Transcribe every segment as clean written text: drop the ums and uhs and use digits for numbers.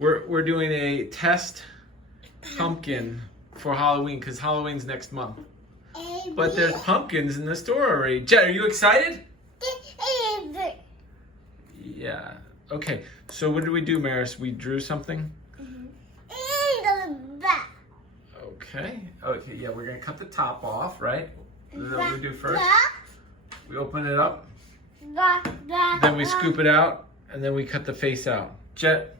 We're doing a test pumpkin for Halloween because Halloween's next month. But there's pumpkins in the store already. Jet, are you excited? Yeah. Okay. So what did we do, Maris? We drew something? Okay. Okay, yeah, we're gonna cut the top off, right? Is that what we do first? We open it up. Then we scoop it out, and then we cut the face out. Jet,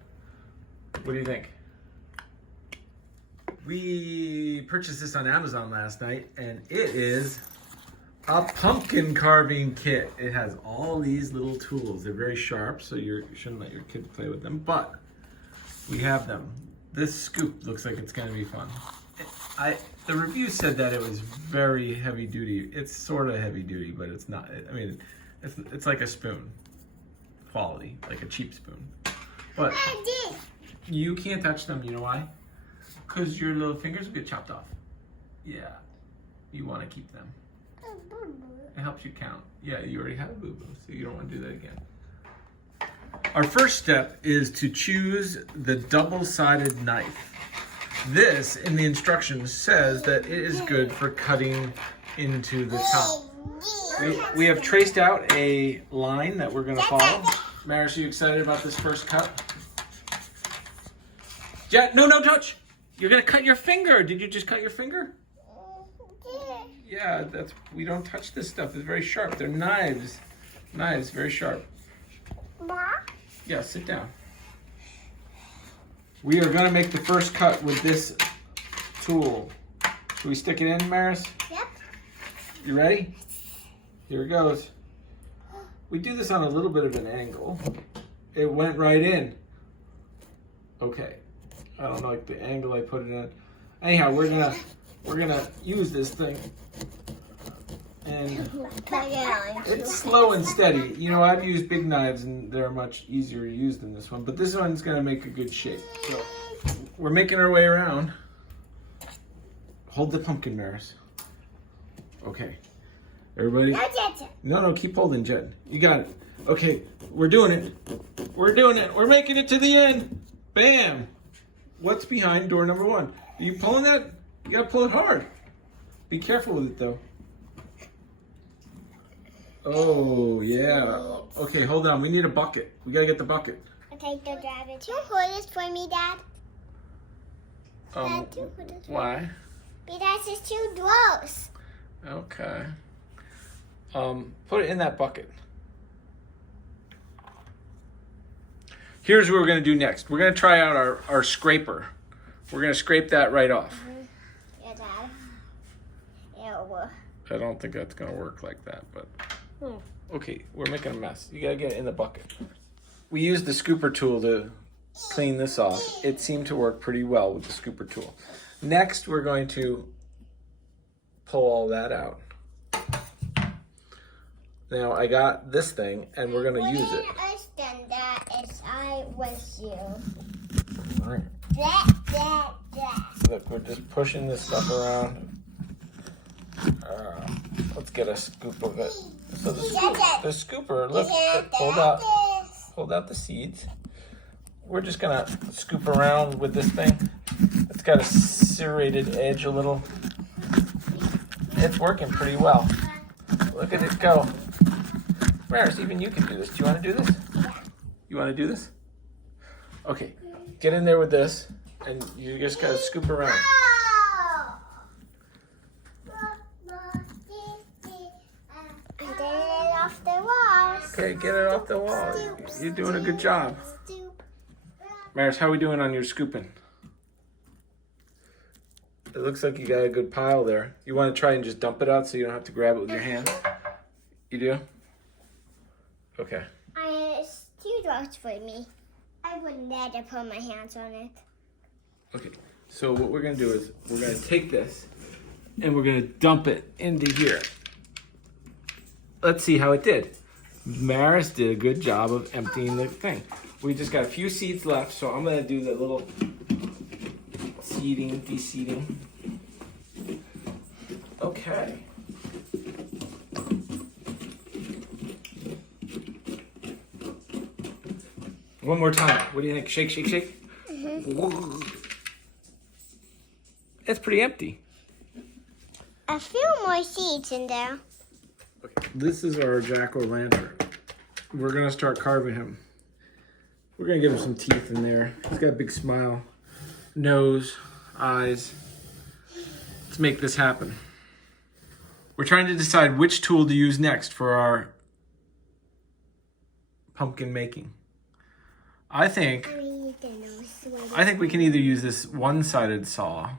what do you think? We purchased this on Amazon last night, and it is a pumpkin carving kit. It has all these little tools. They're very sharp, so you shouldn't let your kids play with them, but we have them. This scoop looks like it's gonna be fun. The review said that it was very heavy duty. It's sort of heavy duty, but it's not. I mean, it's like a spoon quality, like a cheap spoon. But you can't touch them. You know why? Because your little fingers will get chopped off. Yeah, you want to keep them. It helps you count. Yeah, you already have a boo-boo, so you don't want to do that again. Our first step is to choose the double-sided knife. This, in the instructions, says that it is good for cutting into the top. We have traced out a line that we're going to follow. Maris, are you excited about this first cut? Jet, no touch! You're going to cut your finger. Did you just cut your finger? Yeah, we don't touch this stuff. It's very sharp. They're knives. Knives, very sharp. Yeah, sit down. We are going to make the first cut with this tool. Should we stick it in, Maris? Yep. You ready? Here it goes. We do this on a little bit of an angle. It went right in. Okay. I don't like the angle I put it in. Anyhow, we're gonna use this thing. And it's slow and steady. You know, I've used big knives and they're much easier to use than this one, but this one's gonna make a good shape. So we're making our way around. Hold the pumpkin, Maris. Okay. Everybody? No, keep holding, Jet. You got it. Okay, we're doing it. We're doing it. We're making it to the end. Bam! What's behind door number 1? Are you pulling that? You gotta pull it hard. Be careful with it, though. Oh, yeah. Okay, hold on. We need a bucket. We gotta get the bucket. Okay, go grab it. Can you hold this for me, Dad? Why? Because it's too gross. Okay. Put it in that bucket. Here's what we're gonna do next. We're gonna try out our scraper. We're gonna scrape that right off. Yeah, Dad. Ew. I don't think that's gonna work like that, but okay, we're making a mess. You gotta get it in the bucket. We used the scooper tool to clean this off. It seemed to work pretty well with the scooper tool. Next, we're going to pull all that out. Now, I got this thing, and we're gonna use it. Understand that is I with you. All right. Look, we're just pushing this stuff around. Let's get a scoop of it. So the scooper, look, it pulled out the seeds. We're just gonna scoop around with this thing. It's got a serrated edge a little. It's working pretty well. Look at it go. Maris, even you can do this. Do you want to do this? Yeah. You want to do this? Okay, get in there with this, and you just gotta scoop around. Off the walls. Okay, get it off the wall. You're doing a good job. Maris, how are we doing on your scooping? It looks like you got a good pile there. You want to try and just dump it out so you don't have to grab it with your hand? You do? Okay. It's too gross for me. I would never put my hands on it. Okay, so what we're going to do is we're going to take this and we're going to dump it into here. Let's see how it did. Maris did a good job of emptying the thing. We just got a few seeds left, so I'm going to do the little seeding, deseeding. Okay. One more time. What do you think? Shake, shake, shake. It's pretty empty. A few more seeds in there. Okay. This is our jack-o'-lantern. We're gonna start carving him. We're gonna give him some teeth in there. He's got a big smile, nose, eyes. Let's make this happen. We're trying to decide which tool to use next for our pumpkin making. I think we can either use this one-sided saw,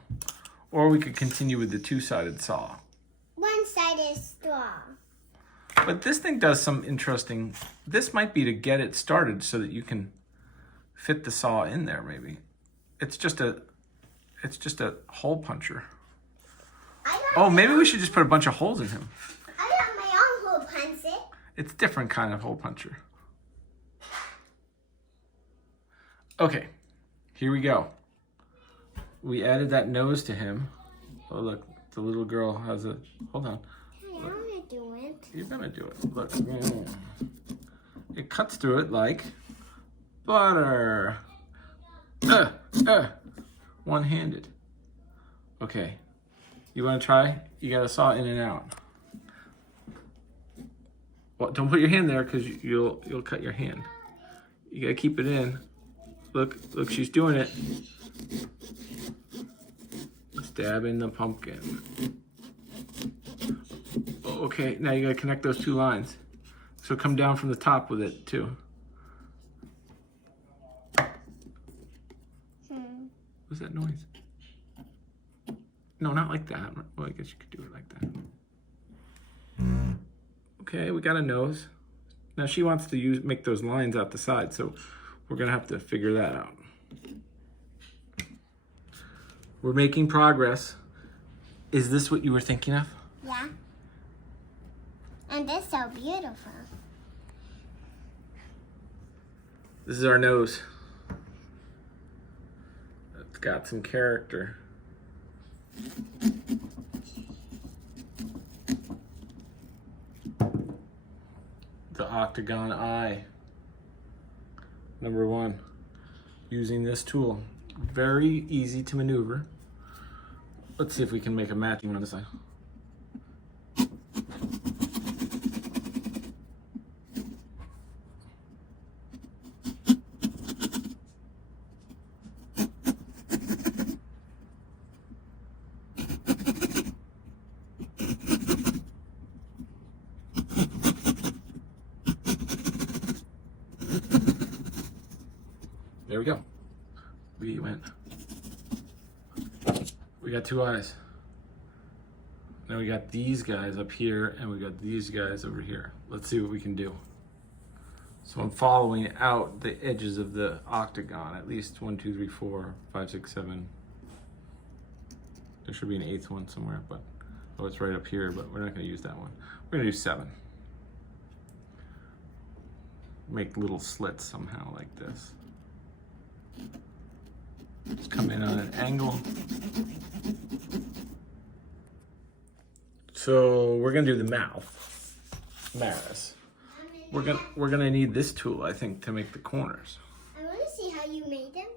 or we could continue with the two-sided saw. One-sided straw. But this thing does some interesting, this might be to get it started so that you can fit the saw in there maybe. It's just a hole puncher. Oh, maybe we should just put a bunch of holes in him. I got my own hole puncher. It's a different kind of hole puncher. Okay, here we go. We added that nose to him. Oh look, the little girl has a, hold on. I want to do it. You're gonna do it, look. It cuts through it like butter. One-handed. Okay, you wanna try? You gotta saw in and out. Well, don't put your hand there because you'll cut your hand. You gotta keep it in. Look, she's doing it. Stab in the pumpkin. Okay, now you gotta connect those two lines. So come down from the top with it too. What's that noise? No, not like that. Well, I guess you could do it like that. Okay, we got a nose. Now she wants to make those lines out the side, so we're gonna have to figure that out. We're making progress. Is this what you were thinking of? Yeah. And this is so beautiful. This is our nose. It's got some character. The Octagon Eye. Number 1, using this tool. Very easy to maneuver. Let's see if we can make a matching one on this side. There we go. We went. We got 2 eyes. Now we got these guys up here and we got these guys over here. Let's see what we can do. So I'm following out the edges of the octagon, at least 1, 2, 3, 4, 5, 6, 7. There should be an 8th one somewhere, but oh, it's right up here, but we're not gonna use that one. We're gonna do 7. Make little slits somehow like this. Just come in on an angle. So we're gonna do the mouth, Maris. We're gonna need this tool, I think, to make the corners. I want to see how you made them.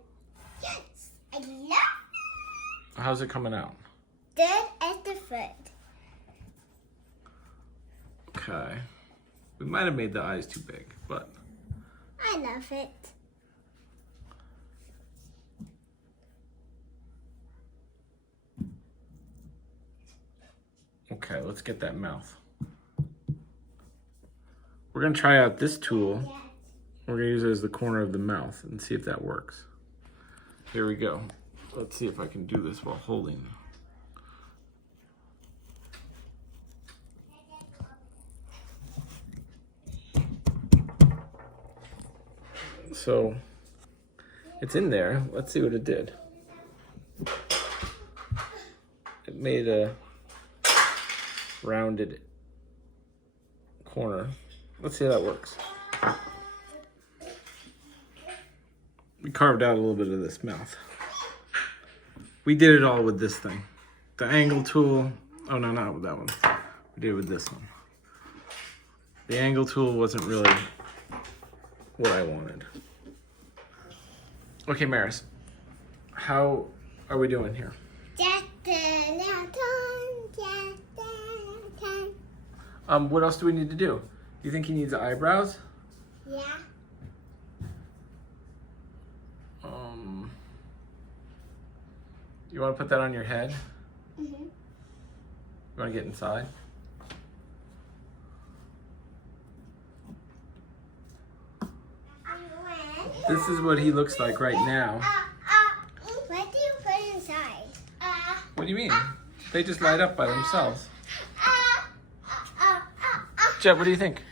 Yes, I love. How's it coming out? Dead at the foot. Okay. We might have made the eyes too big, but I love it. okay, let's get that mouth. We're gonna try out this tool. We're gonna use it as the corner of the mouth and see if that works. Here we go. Let's see if I can do this while holding. So it's in there. Let's see what it did. It made a rounded corner. Let's see how that works. We carved out a little bit of this mouth. We did it all with this thing. The angle tool. Oh no, not with that one. We did it with this one. The angle tool wasn't really what I wanted. Okay, Maris. how are we doing here? Just a little time. What else do we need to do? You think he needs eyebrows? Yeah. You want to put that on your head? Mhm. You want to get inside? This is what he looks like right now. What do you put inside? What do you mean? They just light up by themselves. Jet, what do you think?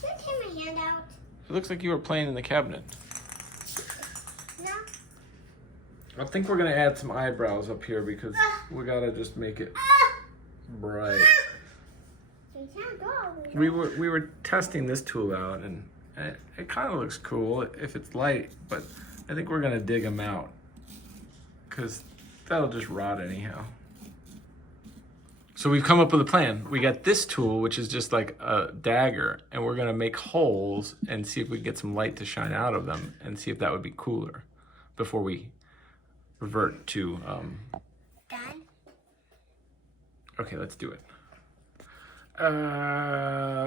Should I take my hand out? It looks like you were playing in the cabinet. No. I think we're gonna add some eyebrows up here because we gotta just make it bright. You can't go. We were testing this tool out and it kind of looks cool if it's light, but I think we're gonna dig them out because that'll just rot anyhow. So we've come up with a plan. We got this tool, which is just like a dagger, and we're gonna make holes and see if we can get some light to shine out of them and see if that would be cooler before we revert to, Done? okay, let's do it.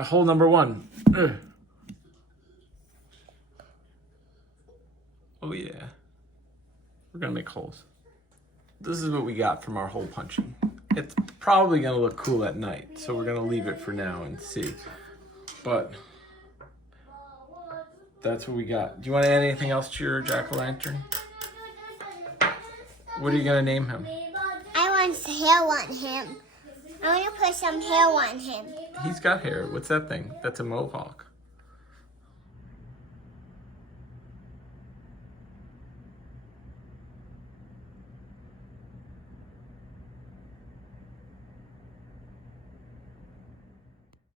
Hole number 1. Ugh. Oh yeah. We're gonna make holes. This is what we got from our hole punching. It's probably gonna look cool at night, so we're gonna leave it for now and see. But that's what we got. Do you want to add anything else to your jack-o'-lantern? What are you gonna name him? I want hair on him. I want to put some hair on him. He's got hair. What's that thing? That's a mohawk.